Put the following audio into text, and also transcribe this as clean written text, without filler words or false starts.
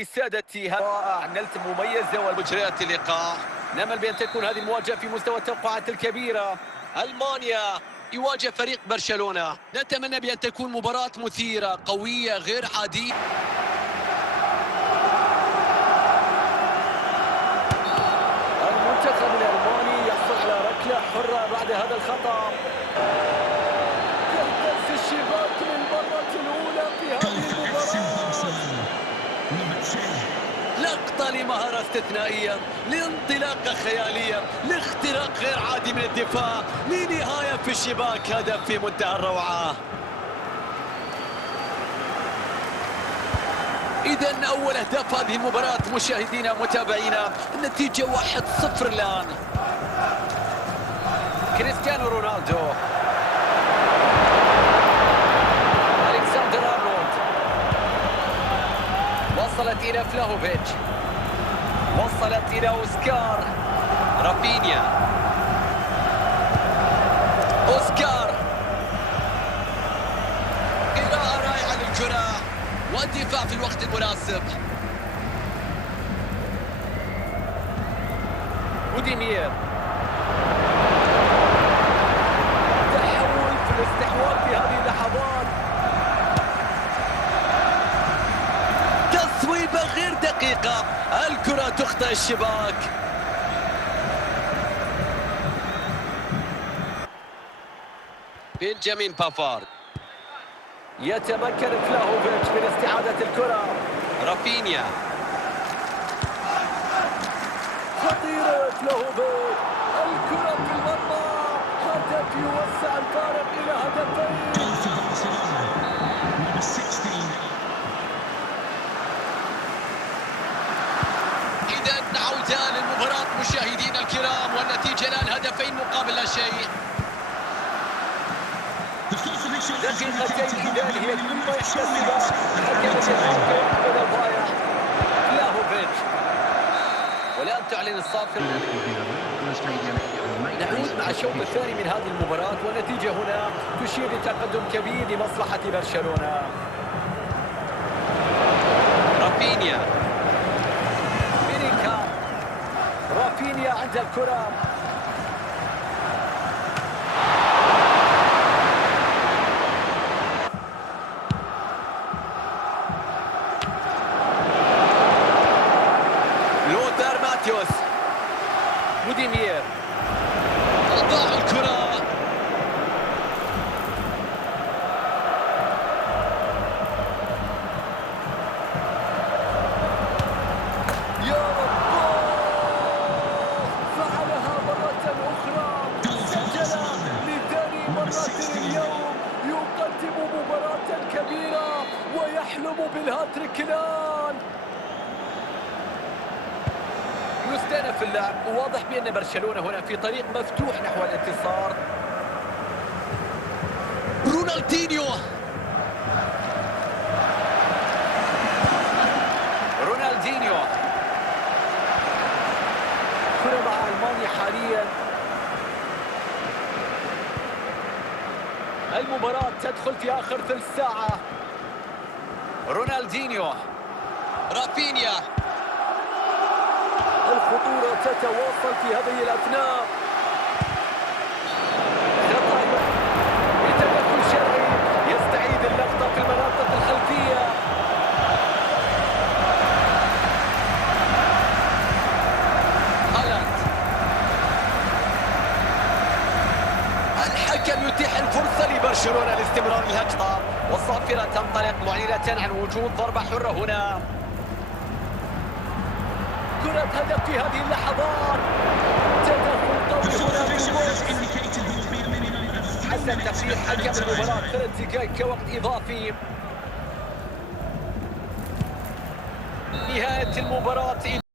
سادتي رائع، نلت مميزة مجريات اللقاء. نأمل بأن تكون هذه المواجهة في مستوى التوقعات الكبيرة. ألمانيا يواجه فريق برشلونة، نتمنى بأن تكون مباراة مثيرة قوية غير عادية. المنتخب الألماني يحصل على ركلة حرة بعد هذا الخطأ. يهدف الشباك للمرة الأولى في هذه المباراة. لقطة لمهارة استثنائية، لانطلاقة خيالية، لاختراق غير عادي من الدفاع، لنهاية في الشباك. هدف في منتهى الروعة. إذن أول أهداف هذه المباراة مشاهدينا متابعينا، النتيجة 1-0 الآن. كريستيانو رونالدو، ألكسندر أرنولد، وصلت إلى فلاهوفيتش، وصلت إلى أوسكار، رافينيا، أوسكار، قراءة رائعة للكرة والدفاع في الوقت المناسب. بوديمير، تحول في الاستحواذ في هذه اللحظات. تصويبة غير دقيقة، الكرة تخطئ الشباك. بنجامين بافارد، يتمكن فلاهوفيتش من استعادة الكرة. رافينيا، خطيرة فلاهوفيتش، الكرة في المرمى، هدف يوسع الفارق إلى هدفين. إذا عودة للمباراة مشاهدينا الكرام، والنتيجة الآن 2 مقابل لا شيء. دقيقتين إذا هي كل ما يحتسبها حكم الحكم من الضايع. فلاهوفيتش، والآن تعلن الصافرة. نعود مع الشوط الثاني من هذه المباراة، والنتيجة هنا تشير لتقدم كبير لمصلحة برشلونة. رافينيا، رافينيا عند الكرة، لوثر ماتيوس، بوديمير، أضاع الكرة. يا الله، فعلها مرة أخرى، سجل لثاني مرة اليوم، يقدم مباراة كبيرة ويحلم بالهاتريك الآن. يستأنف اللعب، وواضح بأن برشلونة هنا في طريق مفتوح نحو الانتصار. رونالدينيو، رونالدينيو، كرة مع ألمانيا حاليا. المباراة تدخل في آخر ثلث ساعة. رونالدينيو، رافينيا، الخطورة تتواصل في هذه الأثناء. خطأ بتدخل شرعي، يستعيد اللقطة في المناطق الخلفية. هالاند، الحكم يتيح الفرصة لبرشلونة لاستمرار الهجمة، والصافرة تنطلق معلنة عن وجود ضربة حرة هنا. كرة هدف في هذه اللحظات، تدخل قوي هنا في الوقت. حسن تقرير حكم المباراة 3 دقائق كوقت إضافي. نهاية المباراة.